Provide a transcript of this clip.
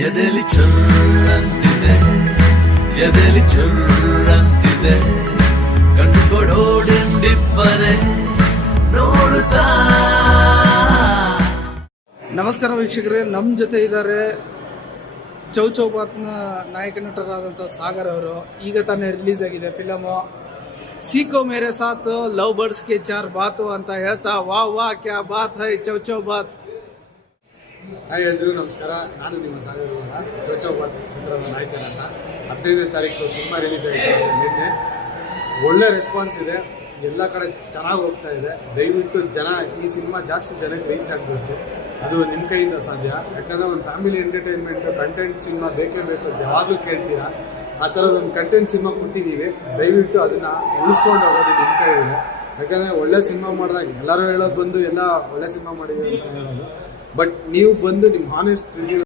ಎದೆಲಿ ಚುರ್ರಂತಿದೆ ಎದೆಲಿ ಚುರ್ರಂತಿದೆ ಕಣ್ಣು ಕೊಡೋಡಿಬ್ಬರೆ ನೋಡುತ್ತಾ. ನಮಸ್ಕಾರ ವೀಕ್ಷಕರೇ, ನಮ್ಮ ಜೊತೆ ಇದ್ದಾರೆ ಚೌ ಚೌ ಬಾತ್ನ ನಾಯಕ ನಟರಾದಂಥ ಸಾಗರ್ ಅವರು. ಈಗ ತಾನೇ ರಿಲೀಸ್ ಆಗಿದೆ ಫಿಲಮು ಸೀಕೋ ಮೇರೆ ಸಾತ್ ಲವ್ ಬರ್ಡ್ಸ್ ಕೆ ಚಾರ್ ಬಾತು ಅಂತ ಹೇಳ್ತಾ ವಾ ಕ್ಯಾ ಬಾತ್ ಹೈ ಚೌ ಚೌ ಬಾತ್. ಹಾಯ್ ಎಲ್ರಿಗೂ ನಮಸ್ಕಾರ. ನಾನು ನಿಮ್ಮ ಸಾಗರ್ ಚೌ ಚೌ ಬಾತ್ ಚಿತ್ರದ ನಾಯಕನಂತ. 15ನೇ ತಾರೀಕು ಸಿನಿಮಾ ರಿಲೀಸ್ ಆಗಿದೆ ನಿನ್ನೆ. ಒಳ್ಳೆ ರೆಸ್ಪಾನ್ಸ್ ಇದೆ, ಎಲ್ಲ ಕಡೆ ಚೆನ್ನಾಗಿ ಹೋಗ್ತಾ ಇದೆ. ದಯವಿಟ್ಟು ಜನ ಈ ಸಿನಿಮಾ ಜಾಸ್ತಿ ಜನಕ್ಕೆ ರೀಚ್ ಆಗಬೇಕು, ಅದು ನಿಮ್ಮ ಕೈಯಿಂದ ಸಾಧ್ಯ. ಯಾಕಂದರೆ ಒಂದು ಫ್ಯಾಮಿಲಿ ಎಂಟರ್ಟೈನ್ಮೆಂಟ್ ಕಂಟೆಂಟ್ ಸಿನಿಮಾ ಬೇಕೇ ಬೇಕು ಅಂತ ಯಾವಾಗಲೂ ಕೇಳ್ತೀರಾ. ಆ ಥರದೊಂದು ಕಂಟೆಂಟ್ ಸಿನಿಮಾ ಕೊಟ್ಟಿದ್ದೀವಿ, ದಯವಿಟ್ಟು ಅದನ್ನು ಉಳಿಸ್ಕೊಂಡು ಹೋಗೋದು ನಿಮ್ಮ ಕೈ ಇದೆ. ಯಾಕಂದರೆ ಒಳ್ಳೆ ಸಿನಿಮಾ ಮಾಡಿದಾಗ ಎಲ್ಲರೂ ಹೇಳೋದು ಬಂದು ಎಲ್ಲ ಒಳ್ಳೆ ಸಿನಿಮಾ ಮಾಡಿದ್ದೀವಿ ಅಂತ ಹೇಳೋದು, ಬಟ್ ನೀವು ಬಂದು ನಿಮ್ಮ ಹಾನೆಸ್ಟ್ ರಿವ್ಯೂ